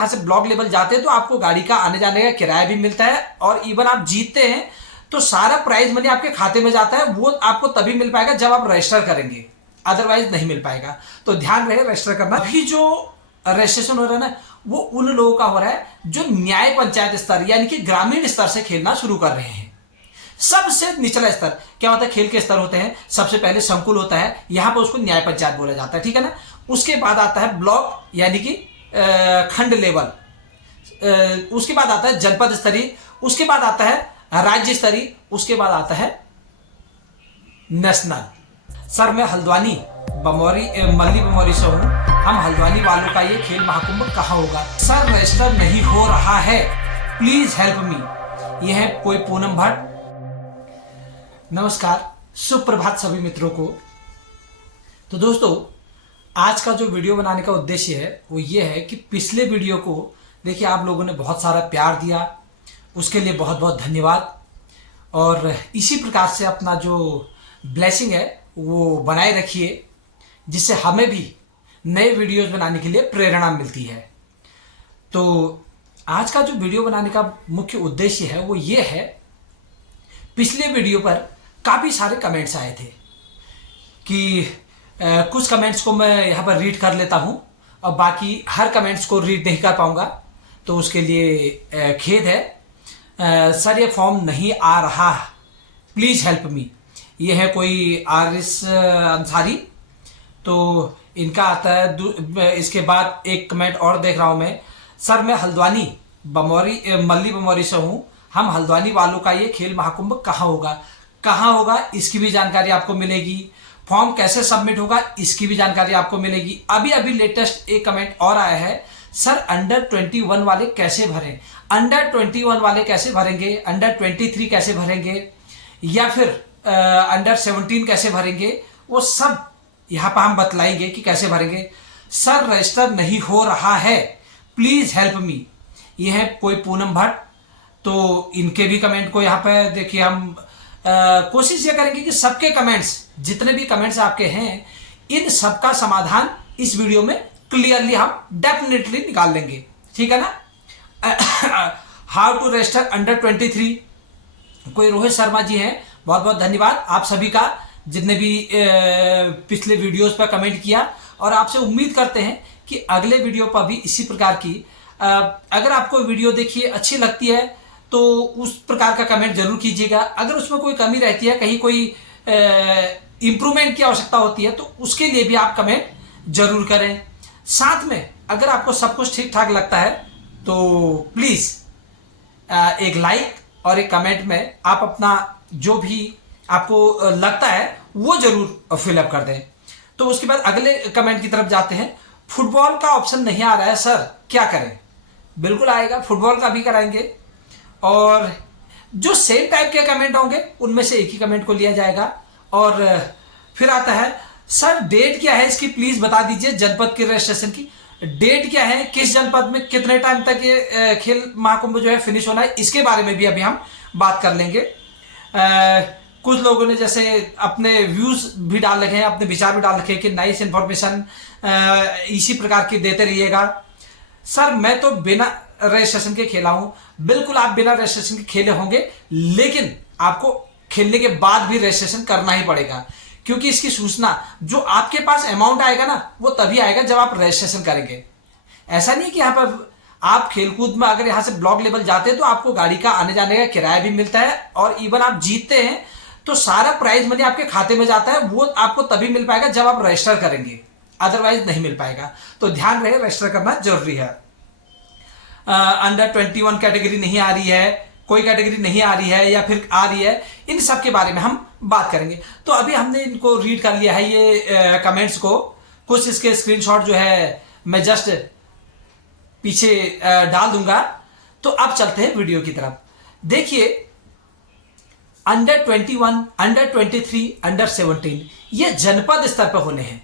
यहाँ से block level जाते हैं तो आपको गाड़ी का आने जाने का किराया भी मिलता है, और इवन आप जीतते हैं तो सारा प्राइज मनी आपके खाते में जाता है। वो आपको तभी मिल पाएगा जब आप रजिस्टर करेंगे, अदरवाइज नहीं मिल पाएगा। तो ध्यान रहे रजिस्टर करना। अभी जो रजिस्ट्रेशन हो रहा है ना, वो उन लोगों का हो रहा है जो न्याय पंचायत स्तर यानी कि ग्रामीण स्तर से खेलना शुरू कर रहे हैं। सबसे निचला स्तर क्या होता है, खेल के स्तर होते हैं। सबसे पहले संकुल होता है, यहां पर उसको न्याय पंचायत बोला जाता है, ठीक है ना। उसके बाद आता है ब्लॉक यानी कि खंड लेवल, उसके बाद आता है जनपद स्तरीय, उसके बाद आता है राज्य स्तरीय, उसके बाद आता है नेशनल। सर मैं हल्द्वानी बमौरी मल्ली बमौरी से हूँ। हम हल्द्वानी वालों का ये खेल महाकुंभ कहाँ होगा? सर रजिस्टर नहीं हो रहा है, प्लीज हेल्प मी। यह है कोई पूनम भट्ट। नमस्कार, सुप्रभात सभी मित्रों को। तो दोस्तों, आज का जो वीडियो बनाने का उद्देश्य है वो ये है कि पिछले वीडियो को देखिए आप लोगों ने बहुत सारा प्यार दिया, उसके लिए बहुत बहुत धन्यवाद। और इसी प्रकार से अपना जो ब्लेसिंग है वो बनाए रखिए, जिससे हमें भी नए वीडियोस बनाने के लिए प्रेरणा मिलती है। तो आज का जो वीडियो बनाने का मुख्य उद्देश्य है वो ये है, पिछले वीडियो पर काफ़ी सारे कमेंट्स आए थे कि कुछ कमेंट्स को मैं यहाँ पर रीड कर लेता हूँ और बाकी हर कमेंट्स को रीड नहीं कर पाऊँगा, तो उसके लिए खेद है। सर ये फॉर्म नहीं आ रहा, प्लीज़ हेल्प मी। ये है कोई आरिस अंसारी, तो इनका आता है। इसके बाद एक कमेंट और देख रहा हूँ मैं, सर मैं हल्द्वानी बमौरी मल्ली बमौरी से हूँ। हम हल्द्वानी वालों का ये खेल महाकुंभ कहाँ होगा? कहाँ होगा इसकी भी जानकारी आपको मिलेगी। फॉर्म कैसे सबमिट होगा इसकी भी जानकारी आपको मिलेगी। अभी अभी लेटेस्ट एक कमेंट और आया है, सर अंडर 21 वाले कैसे भरें? अंडर 21 वाले कैसे भरेंगे? अंडर 23 कैसे भरेंगे? या फिर अंडर 17 कैसे भरेंगे? वो सब यहाँ पर हम बतलाएंगे कि कैसे भरेंगे। सर रजिस्टर नहीं हो रहा है, प्लीज हेल्प मी। ये है कोई पूनम भट्ट, तो इनके भी कमेंट को यहाँ पे देखिए हम कोशिश ये करेंगे कि सबके कमेंट्स, जितने भी कमेंट्स आपके हैं, इन सबका समाधान इस वीडियो में क्लियरली हम डेफिनेटली निकाल लेंगे, ठीक है ना। हाउ टू रजिस्टर अंडर 23, कोई रोहित शर्मा जी हैं, बहुत बहुत धन्यवाद आप सभी का, जितने भी पिछले वीडियोस पर कमेंट किया। और आपसे उम्मीद करते हैं कि अगले वीडियो पर भी इसी प्रकार की, अगर आपको वीडियो देखिए अच्छी लगती है तो उस प्रकार का कमेंट जरूर कीजिएगा। अगर उसमें कोई कमी रहती है, कहीं कोई इम्प्रूवमेंट की आवश्यकता होती है, तो उसके लिए भी आप कमेंट जरूर करें। साथ में अगर आपको सब कुछ ठीक ठाक लगता है तो प्लीज़ एक लाइक और एक कमेंट में आप अपना जो भी आपको लगता है वो जरूर फिलअप कर दें। तो उसके बाद अगले कमेंट की तरफ जाते हैं। फुटबॉल का ऑप्शन नहीं आ रहा है सर, क्या करें? बिल्कुल आएगा, फुटबॉल का भी कराएंगे। और जो सेम टाइप के कमेंट होंगे उनमें से एक ही कमेंट को लिया जाएगा। और फिर आता है, सर डेट क्या है इसकी प्लीज बता दीजिए, जनपद के रजिस्ट्रेशन की डेट क्या है, किस जनपद में कितने टाइम तक ये खेल महाकुंभ जो है फिनिश होना है, इसके बारे में भी अभी हम बात कर लेंगे। कुछ लोगों ने जैसे अपने व्यूज भी डाल रखे हैं, अपने विचार भी डाल रखे हैं कि नाइस इन्फॉर्मेशन इसी प्रकार की देते रहिएगा। सर मैं तो बिना रजिस्ट्रेशन के खेला हूं। बिल्कुल आप बिना रजिस्ट्रेशन के खेले होंगे, लेकिन आपको खेलने के बाद भी रजिस्ट्रेशन करना ही पड़ेगा, क्योंकि इसकी सूचना जो आपके पास अमाउंट आएगा ना, वो तभी आएगा जब आप रजिस्ट्रेशन करेंगे। ऐसा नहीं कि यहाँ पर आप खेलकूद में अगर यहाँ से ब्लॉक लेवल जाते हैं तो आपको गाड़ी का आने जाने का किराया भी मिलता है, और इवन आप जीतते हैं तो सारा प्राइज मनी आपके खाते में जाता है। वो आपको तभी मिल पाएगा जब आप रजिस्टर करेंगे, अदरवाइज नहीं मिल पाएगा। तो ध्यान रहे रजिस्टर करना जरूरी है। अंडर 21 कैटेगरी नहीं आ रही है, कोई कैटेगरी नहीं आ रही है या फिर आ रही है, इन सब के बारे में हम बात करेंगे। तो अभी हमने इनको रीड कर लिया है ये कमेंट्स को, कुछ इसके स्क्रीनशॉट जो है मैं जस्ट पीछे डाल दूंगा। तो अब चलते हैं वीडियो की तरफ। देखिए अंडर 21, अंडर 23, अंडर 17 ये जनपद स्तर पर होने हैं,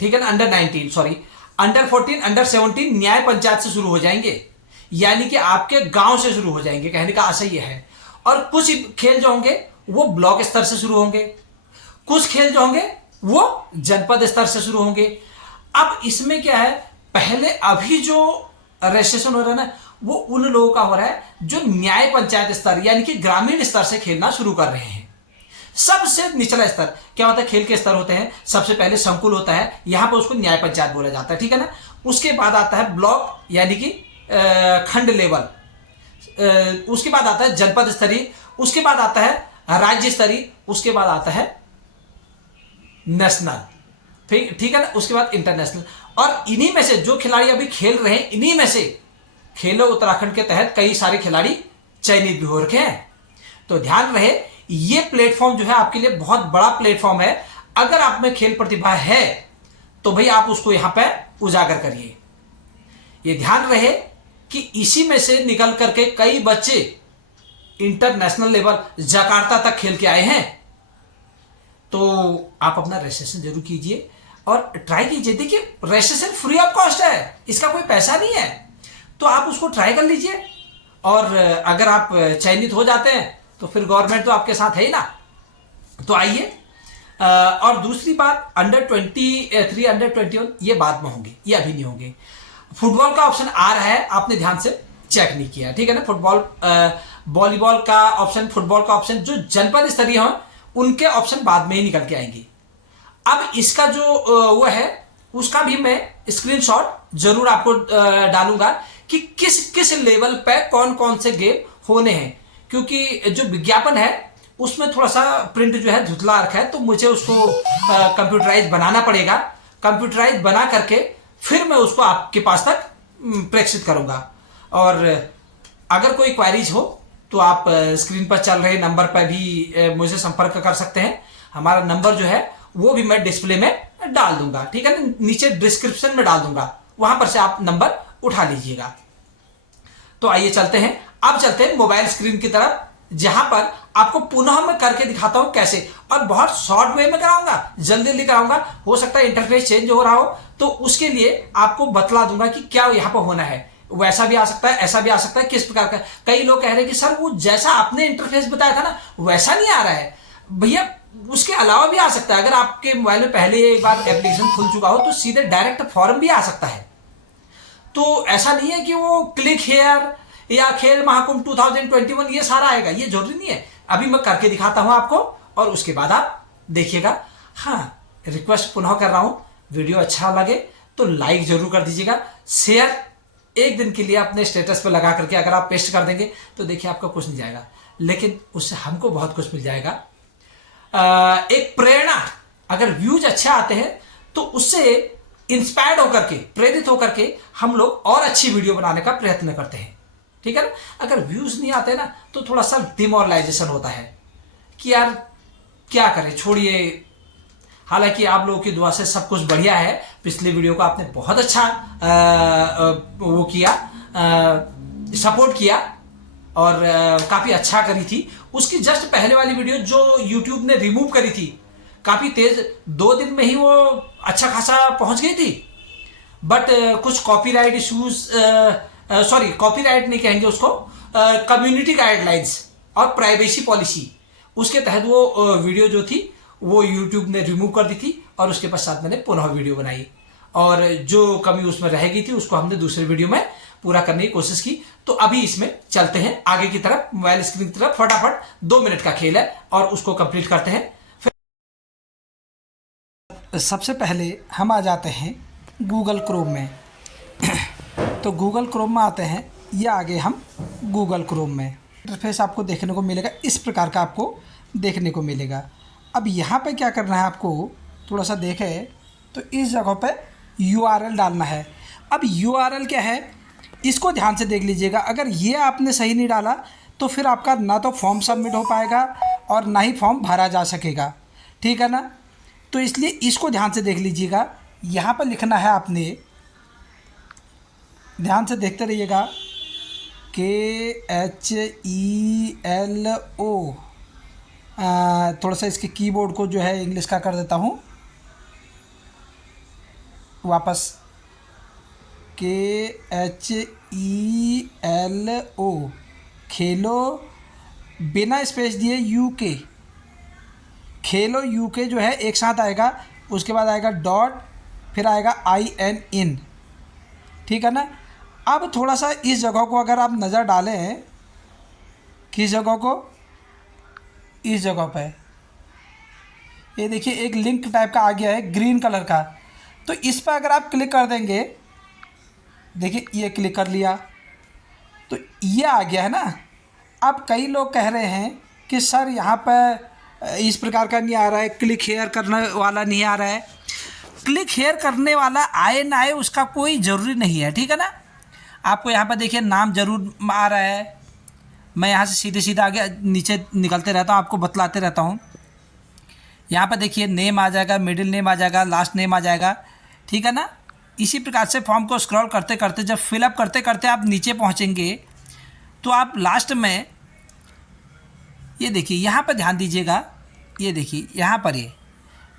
ठीक है ना। अंडर 19 सॉरी अंडर 14, अंडर 17 न्याय पंचायत से शुरू हो जाएंगे, यानी कि आपके गांव से शुरू हो जाएंगे, कहने का आशय यह है। और कुछ खेल जो होंगे वो ब्लॉक स्तर से शुरू होंगे, कुछ खेल जो होंगे वो जनपद स्तर से शुरू होंगे। अब इसमें क्या है, पहले अभी जो रजिस्ट्रेशन हो रहा है ना, वो उन लोगों का हो रहा है जो न्याय पंचायत स्तर यानी कि ग्रामीण स्तर से खेलना शुरू कर रहे हैं। सबसे निचला स्तर क्या होता है, खेल के स्तर होते हैं। सबसे पहले संकुल होता है, यहां पर उसको न्याय पंचायत बोला जाता है, ठीक है ना। उसके बाद आता है ब्लॉक यानी कि खंड लेवल, उसके बाद आता है जनपद स्तरीय, उसके बाद आता है राज्य स्तरीय, उसके बाद आता है नेशनल, ठीक है ना, उसके बाद इंटरनेशनल। और इन्हीं में से जो खिलाड़ी अभी खेल रहे हैं, इन्हीं में से खेलो उत्तराखंड के तहत कई सारे खिलाड़ी चयनित भी हो रखे हैं। तो ध्यान रहे, ये प्लेटफॉर्म जो है आपके लिए बहुत बड़ा प्लेटफॉर्म है। अगर आप में खेल प्रतिभा है तो भाई आप उसको यहां पे उजागर करिए। ये ध्यान रहे कि इसी में से निकल करके कई बच्चे इंटरनेशनल लेवल जकार्ता तक खेल के आए हैं। तो आप अपना रजिस्ट्रेशन जरूर कीजिए और ट्राई कीजिए। देखिए, रजिस्ट्रेशन फ्री ऑफ कॉस्ट है, इसका कोई पैसा नहीं है, तो आप उसको ट्राई कर लीजिए। और अगर आप चयनित हो जाते हैं तो फिर गवर्नमेंट तो आपके साथ है ही ना। तो आइए, और दूसरी बात, अंडर 23 अंडर 21 ये बाद में होंगे, ये अभी नहीं होंगे। फुटबॉल का ऑप्शन आ रहा है, आपने ध्यान से चेक नहीं किया, ठीक है ना। फुटबॉल, वॉलीबॉल का ऑप्शन, फुटबॉल का ऑप्शन, जो जनपद स्तरीय हो उनके ऑप्शन बाद में ही निकल के आएंगे। अब इसका जो वो है उसका भी मैं स्क्रीनशॉट जरूर आपको डालूंगा कि किस किस लेवल पे कौन कौन से गेम होने हैं, क्योंकि जो विज्ञापन है उसमें थोड़ा सा प्रिंट जो है धुतला रखा है, तो मुझे उसको कंप्यूटराइज बनाना पड़ेगा। कंप्यूटराइज बना करके फिर मैं उसको आपके पास तक प्रेषित करूंगा। और अगर कोई क्वेरीज हो तो आप स्क्रीन पर चल रहे नंबर पर भी मुझे संपर्क कर सकते हैं। हमारा नंबर जो है वो भी मैं डिस्प्ले में डाल दूंगा, ठीक है ना, नीचे डिस्क्रिप्शन में डाल दूंगा, वहां पर से आप नंबर उठा लीजिएगा। तो आइए चलते हैं, अब चलते हैं मोबाइल स्क्रीन की तरफ, जहां पर आपको पुनः मैं करके दिखाता हूं कैसे, और बहुत शॉर्ट वे में कराऊंगा, जल्दी जल्दी कराऊंगा। हो सकता है इंटरफेस चेंज हो रहा हो, तो उसके लिए आपको बतला दूंगा कि क्या यहां पर होना है। वैसा भी आ सकता है, ऐसा भी आ सकता है, किस प्रकार का। कई लोग कह रहे हैं कि सर वो जैसा आपने इंटरफेस बताया था ना वैसा नहीं आ रहा है। भैया उसके अलावा भी आ सकता है। अगर आपके मोबाइल में पहले एक बार एप्लीकेशन खुल चुका हो तो सीधे डायरेक्ट फॉर्म भी आ सकता है। तो ऐसा नहीं है कि वो क्लिक हेयर या खेल महाकुंभ 2021 ये सारा आएगा, ये जरूरी नहीं है। अभी मैं करके दिखाता हूं आपको और उसके बाद आप देखिएगा। हाँ, रिक्वेस्ट पुनः कर रहा हूं, वीडियो अच्छा लगे तो लाइक जरूर कर दीजिएगा, शेयर एक दिन के लिए अपने स्टेटस पर लगा करके अगर आप पेस्ट कर देंगे तो देखिए आपका कुछ नहीं जाएगा, लेकिन उससे हमको बहुत कुछ मिल जाएगा। एक प्रेरणा, अगर व्यूज अच्छे आते हैं तो उससे इंस्पायर्ड होकर के, प्रेरित होकर के हम लोग और अच्छी वीडियो बनाने का प्रयत्न करते हैं, ठीक है ना। अगर व्यूज नहीं आते ना तो थोड़ा सा डिमोरलाइजेशन होता है कि यार क्या करें, छोड़िए। हालांकि आप लोगों की दुआ से सब कुछ बढ़िया है। पिछले वीडियो को आपने बहुत अच्छा वो किया, सपोर्ट किया और काफी अच्छा करी थी। उसकी जस्ट पहले वाली वीडियो जो यूट्यूब ने रिमूव करी थी, काफी तेज, 2 दिन में ही वो अच्छा खासा पहुंच गई थी। बट कुछ कॉपीराइट इश्यूज, सॉरी कॉपीराइट नहीं कहेंगे उसको, कम्युनिटी गाइडलाइंस और प्राइवेसी पॉलिसी, उसके तहत वो वीडियो जो थी वो यूट्यूब ने रिमूव कर दी थी और उसके पश्चात मैंने पुनः वीडियो बनाई और जो कमी उसमें रह गई थी उसको हमने दूसरे वीडियो में पूरा करने की कोशिश की। तो अभी इसमें चलते हैं आगे की तरफ, मोबाइल स्क्रीन की तरफ। फटाफट 2 मिनट का खेल है और उसको कंप्लीट करते हैं। सबसे पहले हम आ जाते हैं गूगल क्रोम में। तो गूगल क्रोम में आते हैं, या आगे हम गूगल क्रोम में इंटरफेस आपको देखने को मिलेगा, इस प्रकार का आपको देखने को मिलेगा। अब यहाँ पे क्या करना है आपको, थोड़ा सा देखें तो इस जगह पे URL डालना है। अब URL क्या है इसको ध्यान से देख लीजिएगा। अगर ये आपने सही नहीं डाला तो फिर आपका ना तो फॉर्म सबमिट हो पाएगा और ना ही फॉर्म भरा जा सकेगा, ठीक है ना। तो इसलिए इसको ध्यान से देख लीजिएगा। यहाँ पर लिखना है आपने, ध्यान से देखते रहिएगा, KHELO। थोड़ा सा इसके कीबोर्ड को जो है इंग्लिश का कर देता हूँ वापस, KHELO, खेलो बिना स्पेस दिए UK, खेलो UK जो है एक साथ आएगा, उसके बाद आएगा डॉट, फिर आएगा IN, ठीक है ना। अब थोड़ा सा इस जगह को अगर आप नज़र डालें, किस जगह को, इस जगह पे ये देखिए एक लिंक टाइप का आ गया है ग्रीन कलर का, तो इस पर अगर आप क्लिक कर देंगे, देखिए ये क्लिक कर लिया तो ये आ गया है ना। अब कई लोग कह रहे हैं कि सर यहाँ पर इस प्रकार का नहीं आ रहा है, क्लिक हेयर करने वाला नहीं आ रहा है। क्लिक हेयर करने वाला आए ना आए उसका कोई ज़रूरी नहीं है, ठीक है ना। आपको यहाँ पर देखिए नाम जरूर आ रहा है, मैं यहाँ से सीधे सीधा आगे नीचे निकलते रहता हूँ, आपको बतलाते रहता हूँ। यहाँ पर देखिए नेम आ जाएगा, मिडिल नेम आ जाएगा, लास्ट नेम आ जाएगा, ठीक है ना। इसी प्रकार से फॉर्म को स्क्रॉल करते करते जब फिलअप करते करते आप नीचे पहुँचेंगे तो आप लास्ट में ये देखिए यहाँ पर ध्यान दीजिएगा, ये देखिए यहाँ पर ये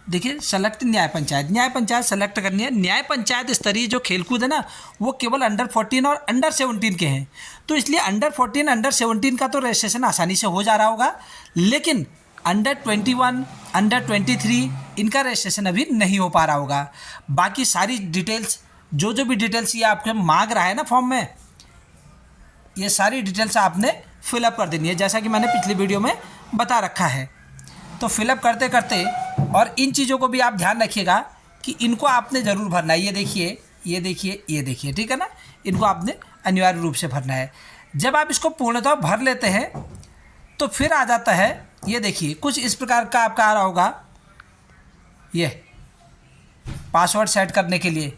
देखिए सेलेक्ट न्याय पंचायत सेलेक्ट करनी है। न्याय पंचायत स्तरीय जो खेलकूद है ना वो केवल अंडर 14 और अंडर 17 के हैं, तो इसलिए अंडर 14 अंडर 17 का तो रजिस्ट्रेशन आसानी से हो जा रहा होगा, लेकिन अंडर 21 अंडर 23 इनका रजिस्ट्रेशन अभी नहीं हो पा रहा होगा। बाकी सारी डिटेल्स जो भी डिटेल्स ये आपके मांग रहा है ना फॉर्म में, ये सारी डिटेल्स आपने फिलअप कर देनी है, जैसा कि मैंने पिछली वीडियो में बता रखा है। तो फिलअप करते करते और इन चीज़ों को भी आप ध्यान रखिएगा कि इनको आपने ज़रूर भरना है। ये देखिए ये देखिए ये देखिए, ठीक है ना, इनको आपने अनिवार्य रूप से भरना है। जब आप इसको पूर्णतः भर लेते हैं तो फिर आ जाता है, ये देखिए कुछ इस प्रकार का आपका आ रहा होगा, ये पासवर्ड सेट करने के लिए,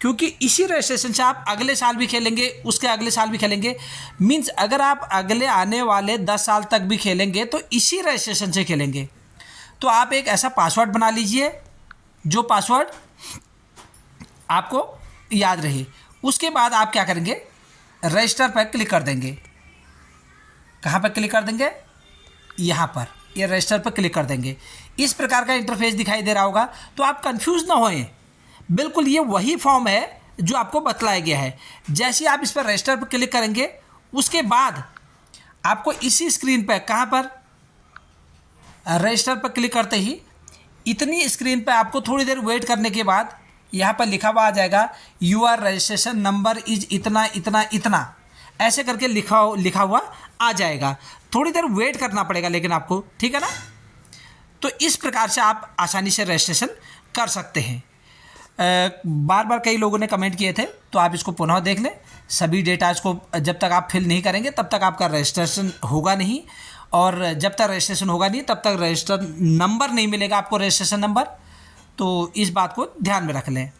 क्योंकि इसी रजिस्ट्रेशन से आप अगले साल भी खेलेंगे, उसके अगले साल भी खेलेंगे। मीन्स अगर आप अगले आने वाले 10 साल तक भी खेलेंगे तो इसी रजिस्ट्रेशन से खेलेंगे। तो आप एक ऐसा पासवर्ड बना लीजिए जो पासवर्ड आपको याद रहे। उसके बाद आप क्या करेंगे, रजिस्टर पर क्लिक कर देंगे। कहाँ पर क्लिक कर देंगे, यहाँ पर, ये रजिस्टर पर क्लिक कर देंगे। इस प्रकार का इंटरफेस दिखाई दे रहा होगा, तो आप कंफ्यूज ना होएं, बिल्कुल ये वही फॉर्म है जो आपको बतलाया गया है। जैसे आप इस पर रजिस्टर पर क्लिक करेंगे उसके बाद आपको इसी स्क्रीन पर, कहाँ पर, रजिस्टर पर क्लिक करते ही इतनी स्क्रीन पर आपको थोड़ी देर वेट करने के बाद यहाँ पर लिखा हुआ आ जाएगा यूआर रजिस्ट्रेशन नंबर इज इतना इतना इतना, ऐसे करके लिखा हुआ आ जाएगा। थोड़ी देर वेट करना पड़ेगा लेकिन आपको, ठीक है ना। तो इस प्रकार से आप आसानी से रजिस्ट्रेशन कर सकते हैं। बार बार कई लोगों ने कमेंट किए थे, तो आप इसको पुनः देख लें। सभी डेटाज को जब तक आप फिल नहीं करेंगे तब तक आपका रजिस्ट्रेशन होगा नहीं, और जब तक रजिस्ट्रेशन होगा नहीं तब तक रजिस्टर नंबर नहीं मिलेगा आपको, रजिस्ट्रेशन नंबर। तो इस बात को ध्यान में रख लें।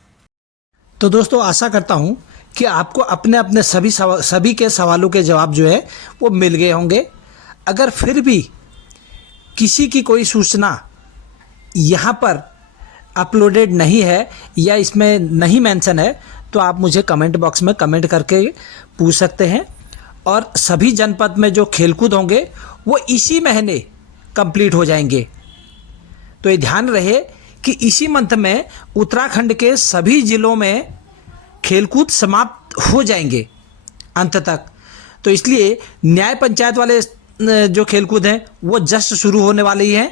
तो दोस्तों आशा करता हूँ कि आपको अपने अपने सभी के सवालों के जवाब जो है वो मिल गए होंगे। अगर फिर भी किसी की कोई सूचना यहाँ पर अपलोडेड नहीं है या इसमें नहीं मेंशन है तो आप मुझे कमेंट बॉक्स में कमेंट करके पूछ सकते हैं। और सभी जनपद में जो खेलकूद होंगे वो इसी महीने कंप्लीट हो जाएंगे। तो ये ध्यान रहे कि इसी मंथ में उत्तराखंड के सभी ज़िलों में खेलकूद समाप्त हो जाएंगे अंत तक। तो इसलिए न्याय पंचायत वाले जो खेलकूद हैं वो जस्ट शुरू होने वाले ही हैं,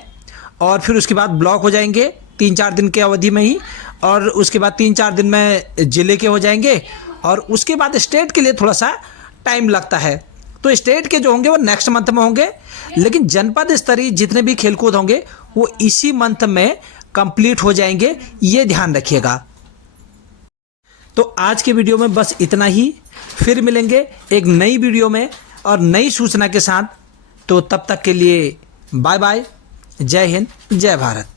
और फिर उसके बाद ब्लॉक हो जाएंगे 3-4 दिन के अवधि में ही, और उसके बाद 3-4 दिन में ज़िले के हो जाएंगे, और उसके बाद स्टेट के लिए थोड़ा सा टाइम लगता है। तो स्टेट के जो होंगे वो नेक्स्ट मंथ में होंगे, लेकिन जनपद स्तरीय जितने भी खेलकूद होंगे वो इसी मंथ में कंप्लीट हो जाएंगे, ये ध्यान रखिएगा। तो आज के वीडियो में बस इतना ही, फिर मिलेंगे एक नई वीडियो में और नई सूचना के साथ। तो तब तक के लिए बाय बाय, जय हिंद, जय भारत।